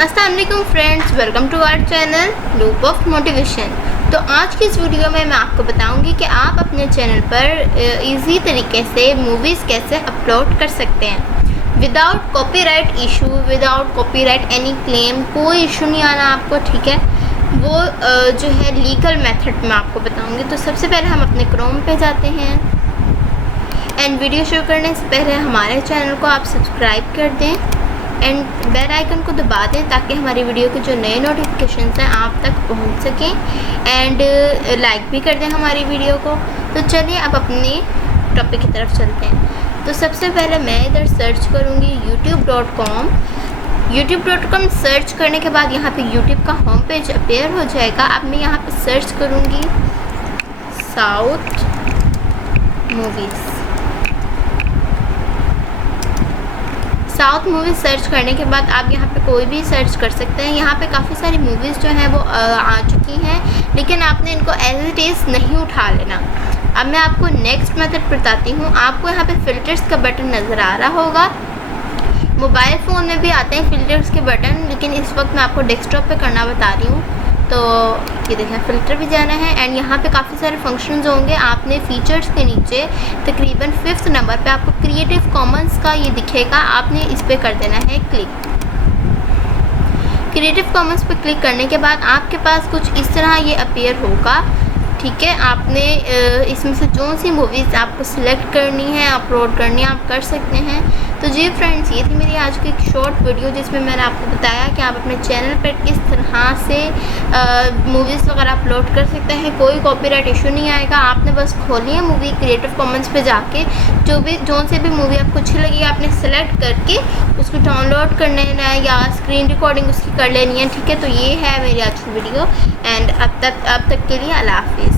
अस्सलाम वालेकुम friends, welcome to our channel loop of motivation. तो आज की इस वीडियो में मैं आपको बताऊंगी कि आप अपने चैनल पर इजी तरीके से मूवीज़ कैसे अपलोड कर सकते हैं without copyright issue, without copyright any claim. कोई इशू नहीं आना आपको, ठीक है। वो जो है लीगल मेथड में आपको बताऊंगी। तो सबसे पहले हम अपने क्रोम पे जाते हैं एंड वीडियो शुरू करने से पहले हमारे चैनल को आप सब्सक्राइब कर दें एंड बेल आइकन को दबा दें ताकि हमारी वीडियो के जो नए नोटिफिकेशंस हैं आप तक पहुंच सकें एंड लाइक भी कर दें हमारी वीडियो को। तो चलिए अब अपने टॉपिक की तरफ चलते हैं। तो सबसे पहले मैं इधर सर्च करूँगी youtube.com। youtube.com सर्च करने के बाद यहाँ पे YouTube का होम पेज अपेयर हो जाएगा। अब मैं यहाँ पे सर्च करूँगी south movies. South movies search करने के बाद आप यहाँ पे कोई भी सर्च कर सकते हैं। यहाँ पे काफ़ी सारी मूवीज़ जो हैं वो आ चुकी हैं, लेकिन आपने इनको एज इट इज़ नहीं उठा लेना। अब मैं आपको नेक्स्ट मेथड बताती हूँ। आपको यहाँ पे फ़िल्टर्स का बटन नज़र आ रहा होगा। मोबाइल फ़ोन में भी आते हैं फ़िल्टर्स के बटन, लेकिन इस वक्त मैं आपको डेस्कटॉप पे करना बता रही हूँ। तो ये देखें, फ़िल्टर भी जाना है एंड यहाँ पे काफ़ी सारे फंक्शंस होंगे। आपने फ़ीचर्स के नीचे तकरीबन 5th नंबर पे आपको क्रिएटिव कॉमन्स का ये दिखेगा, आपने इस पर कर देना है क्लिक। क्रिएटिव कॉमन्स पे क्लिक करने के बाद आपके पास कुछ इस तरह ये अपीयर होगा, ठीक है। आपने इसमें से जो सी मूवीज़ आपको सिलेक्ट करनी है, अपलोड करनी है, आप कर सकते हैं। तो जी फ्रेंड्स, ये थी मेरी आज की एक शॉर्ट वीडियो जिसमें मैंने आपको बताया कि आप अपने चैनल पर किस तरह से मूवीज़ वगैरह अपलोड कर सकते हैं। कोई कॉपीराइट इशू नहीं आएगा। आपने बस खोली है मूवी, क्रिएटिव कॉमन्स पे जाके जो से भी मूवी आपको अच्छी लगी आपने सेलेक्ट करके उसको डाउनलोड कर लेना है या स्क्रीन रिकॉर्डिंग उसकी कर लेनी है, ठीक है। तो ये है मेरी आज की वीडियो एंड अब तक के लिए अल्लाह हाफिज़।